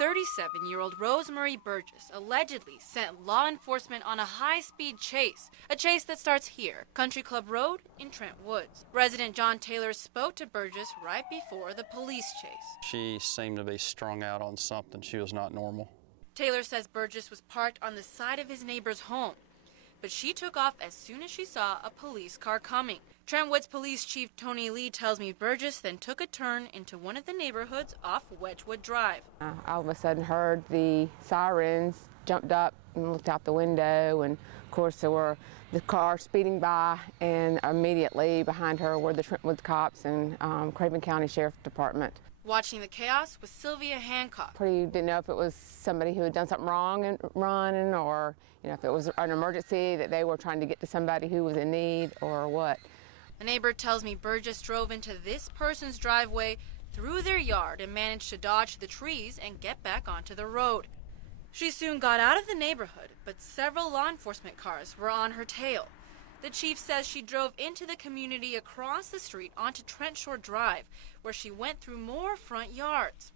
37-year-old Rose Marie Burgess allegedly sent law enforcement on a high-speed chase, a chase that starts here, Country Club Road in Trent Woods. Resident John Taylor spoke to Burgess right before the police chase. She seemed to be strung out on something. She was not normal. Taylor says Burgess was parked on the side of his neighbor's home, but she took off as soon as she saw a police car coming. Trent Woods Police Chief Tony Lee tells me Burgess then took a turn into one of the neighborhoods off Wedgwood Drive. I all of a sudden heard the sirens, jumped up and looked out the window, and of course there were the car speeding by, and immediately behind her were the Trent Woods cops and Craven County Sheriff Department. Watching the chaos was Sylvia Hancock. Didn't know if it was somebody who had done something wrong and running, or if it was an emergency that they were trying to get to somebody who was in need, or what. A neighbor tells me Burgess drove into this person's driveway, through their yard, and managed to dodge the trees and get back onto the road. She soon got out of the neighborhood, but several law enforcement cars were on her tail. The chief says she drove into the community across the street onto Trent Shore Drive, where she went through more front yards.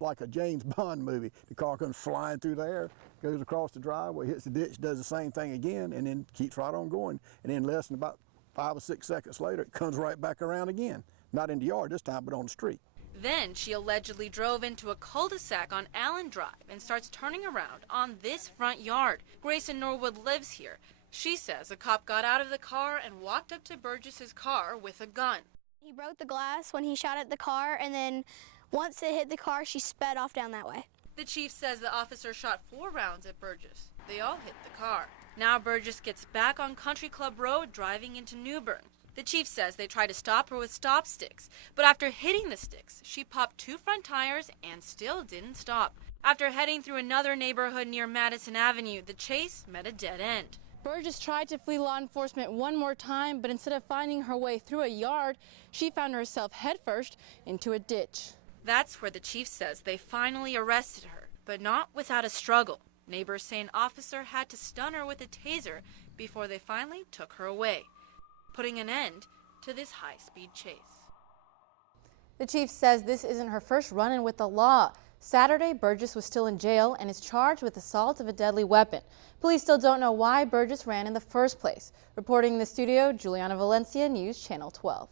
Like a James Bond movie, the car comes flying through the air, goes across the driveway, hits the ditch, does the same thing again, and then keeps right on going. And then less than about 5 or 6 seconds later, it comes right back around again. Not in the yard this time, but on the street. Then she allegedly drove into a cul-de-sac on Allen Drive and starts turning around on this front yard. Grayson Norwood lives here. She says a cop got out of the car and walked up to Burgess's car with a gun. He broke the glass when he shot at the car, and then once it hit the car, she sped off down that way. The chief says the officer shot 4 rounds at Burgess. They all hit the car. Now Burgess gets back on Country Club Road driving into New Bern. The chief says they tried to stop her with stop sticks, but after hitting the sticks, she popped 2 front tires and still didn't stop. After heading through another neighborhood near Madison Avenue, the chase met a dead end. Burgess tried to flee law enforcement one more time, but instead of finding her way through a yard, she found herself headfirst into a ditch. That's where the chief says they finally arrested her, but not without a struggle. Neighbors say an officer had to stun her with a taser before they finally took her away, putting an end to this high-speed chase. The chief says this isn't her first run-in with the law. Saturday, Burgess was still in jail and is charged with assault of a deadly weapon. Police still don't know why Burgess ran in the first place. Reporting in the studio, Juliana, Valencia, News Channel 12.